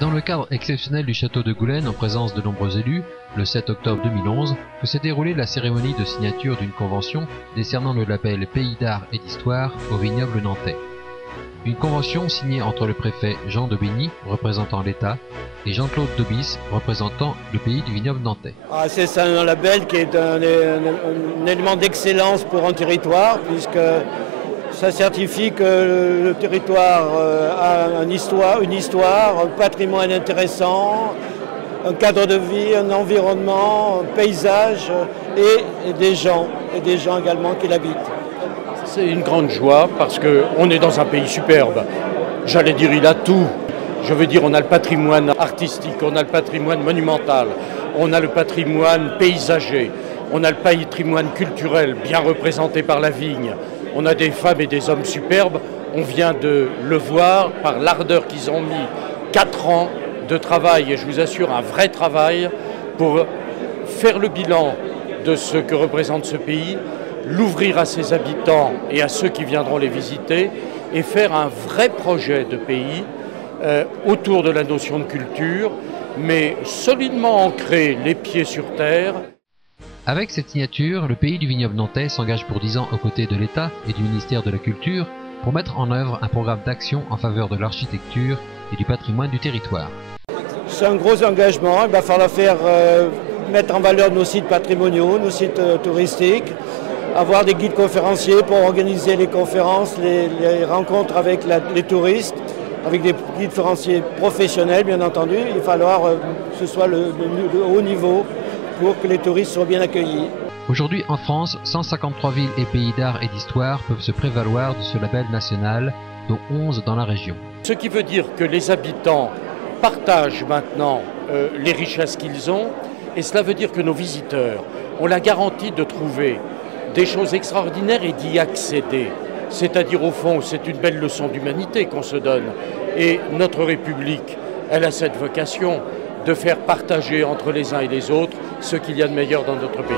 C'est dans le cadre exceptionnel du château de Goulaine, en présence de nombreux élus, le 7 octobre 2011, que s'est déroulée la cérémonie de signature d'une convention décernant le label Pays d'art et d'histoire au vignoble nantais. Une convention signée entre le préfet Jean d'Aubigny, représentant l'État, et Jean-Claude Daubis, représentant le pays du vignoble nantais. C'est un label qui est un élément d'excellence pour un territoire, puisque ça certifie que le territoire a une histoire, un patrimoine intéressant, un cadre de vie, un environnement, un paysage et des gens également qui l'habitent. C'est une grande joie parce qu'on est dans un pays superbe. J'allais dire, il a tout. Je veux dire, on a le patrimoine artistique, on a le patrimoine monumental, on a le patrimoine paysager, on a le patrimoine culturel bien représenté par la vigne. On a des femmes et des hommes superbes. On vient de le voir par l'ardeur qu'ils ont mis 4 ans de travail, et je vous assure un vrai travail, pour faire le bilan de ce que représente ce pays, l'ouvrir à ses habitants et à ceux qui viendront les visiter, et faire un vrai projet de pays autour de la notion de culture, mais solidement ancré, les pieds sur terre. Avec cette signature, le pays du vignoble nantais s'engage pour 10 ans aux côtés de l'État et du ministère de la Culture pour mettre en œuvre un programme d'action en faveur de l'architecture et du patrimoine du territoire. C'est un gros engagement, il va falloir mettre en valeur nos sites patrimoniaux, nos sites touristiques, avoir des guides conférenciers pour organiser les conférences, les rencontres avec les touristes, avec des guides conférenciers professionnels bien entendu. Il va falloir que ce soit le haut niveau pour que les touristes soient bien accueillis. Aujourd'hui en France, 153 villes et pays d'art et d'histoire peuvent se prévaloir de ce label national, dont 11 dans la région. Ce qui veut dire que les habitants partagent maintenant les richesses qu'ils ont, et cela veut dire que nos visiteurs ont la garantie de trouver des choses extraordinaires et d'y accéder. C'est-à-dire au fond, c'est une belle leçon d'humanité qu'on se donne. Et notre République, elle a cette vocation de faire partager entre les uns et les autres ce qu'il y a de meilleur dans notre pays.